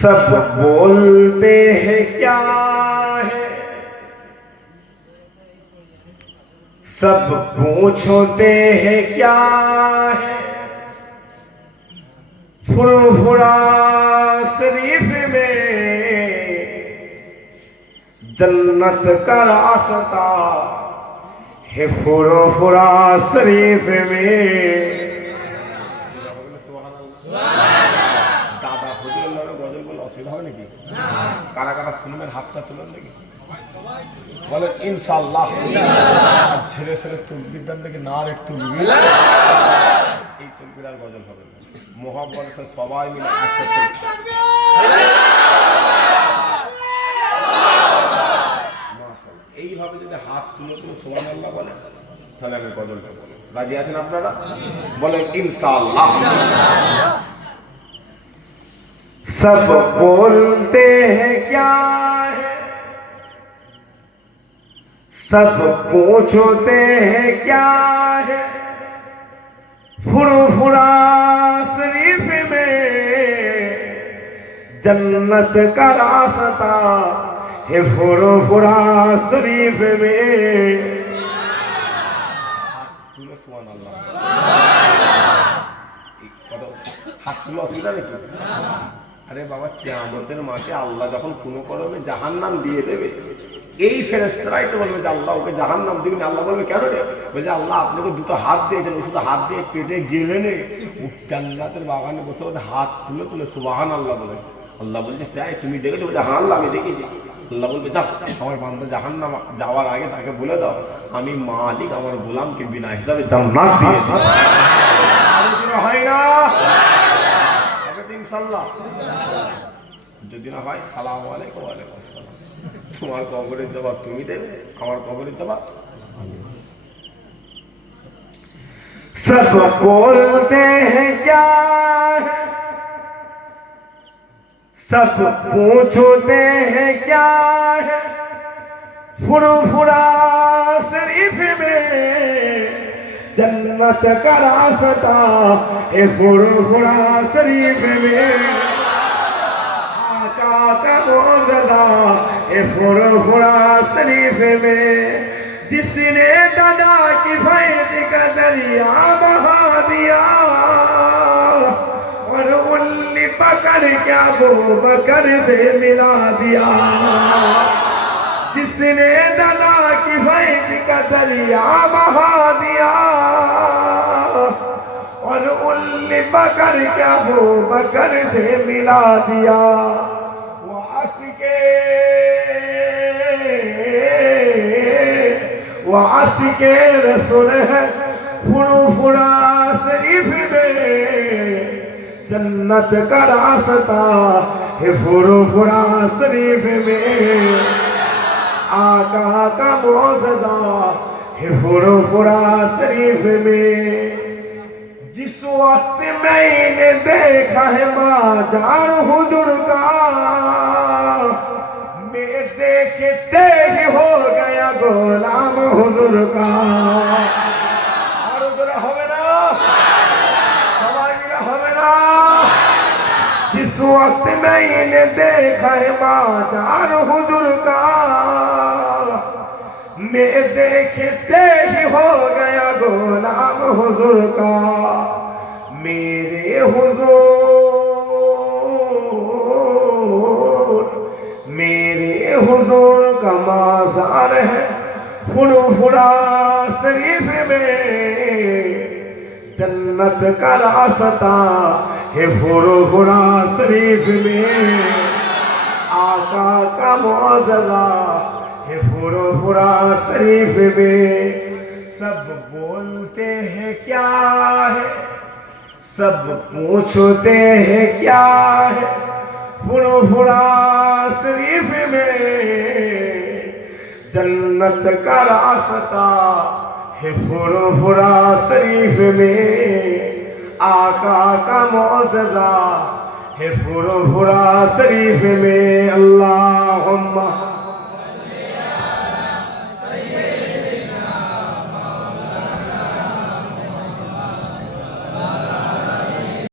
सब बोलते हैं क्या है, सब पूछते हैं क्या है, फुरफुरा शरीफ में जन्नत का रास्ता है, फुरफुरा शरीफ में। কারা কারা শুনবেন হাতটা তুলেন দেখি, বলেন ইনশাআল্লাহ। ছেড়ে ছেড়ে তকবীর দেন দেখি, না রেখ তকবীর, এই তকবীর আর গজল হবে না। মোহাম্মদ সবাই মিলে এইভাবে যদি হাত তুলে তুলে সুবহানাল্লাহ বলেন তাহলে আমি গজলটা বলি। রাজি আছেন আপনারা? বলেন ইনশাআল্লাহ। सब बोलते हैं क्या है, सब पूछते हैं क्या है, फुरफुरा शरीफ में जन्नत का रास्ता है, फुरफुरा शरीफ में। हाथ तुलो असुविधा नहीं। আরে বাবা, কিয়ামতের মাঠে আল্লাহ যখন খুনো করবে, জাহান্নাম দিয়ে দেবে, এই ফেরেশতারাই তো বলবে যে আল্লাহ ওকে জাহান্নাম দিবেন। আল্লাহ বলবে কেন রে? বলছে আল্লাহ আপনাকে দুটো হাত দিয়েছেন, ওই শুধু হাত দিয়ে পেটে গেলে নে, জান্নাতের বাগানে বসে বলতে হাত তুলে তুলে সুবহানাল্লাহ বলে। আল্লাহ বলছে তাই তুমি দেখেছো? বলছে হ্যাঁ আল্লাহ আমি দেখেছি। আল্লাহ বলবে যাও, আমার বান্দা জাহান্নাম যাওয়ার আগে তাকে বলে দাও আমি মালিক আমার গোলামকে বিনা হিসাবে জান্নাত দিয়েছি। হয় না? ইনশাআল্লাহ। যদি না হয় সালাম আলাইকুম। ওয়ালাইকুম আসসালাম। তোমার কবরের জবাব তুমি দেবে, আমার কবরের জবাব। सब बोलते हैं क्या है, सब पूछते हैं क्या है, फुरफुरा शरीफ में जन्नत का रास्ता है, फुरफुरा शरीफ में आका का मौजदा है, फुरफुरा शरीफ में जिसने दादा की फैद का दरिया बहा दिया और उल्ली पकड़ के अबू बकर से मिला दिया, जिसने दादा की फैद का दरिया बहा दिया और उल्ली पकड़ के अबू बकर से मिला दिया। वो आशिके रसूल है, फुरफुरा शरीफ में जन्नत का रास्ता है, फुरफुरा शरीफ में आका का मौजदा है, फुरफुरा शरीफ में। जिस वक्त मैंने देखा है माजार हुजूर का, मैं देखते ही हो गया गोलाम हुजूर का। और उधर হবে না, সবাই মিলে হবে না। जिस वक्त मैंने देखा है माजार हुजूर का, मैं देखते ही हो गया गोलाम हुजूर का। मेरे हुजूर, मेरे हुजूर का माज़ार है, फुरफुरा शरीफ में जन्नत का रास्ता है, फुरफुरा शरीफ में आका का मौजदा है, फुरफुरा शरीफ में। सब बोलते हैं क्या है, सब पूछते हैं क्या है, फुरफुरा शरीफ में जन्नत का रास्ता है, फुरफुरा शरीफ में आका का मौजदा हे फुरफुरा शरीफ में अल्लाह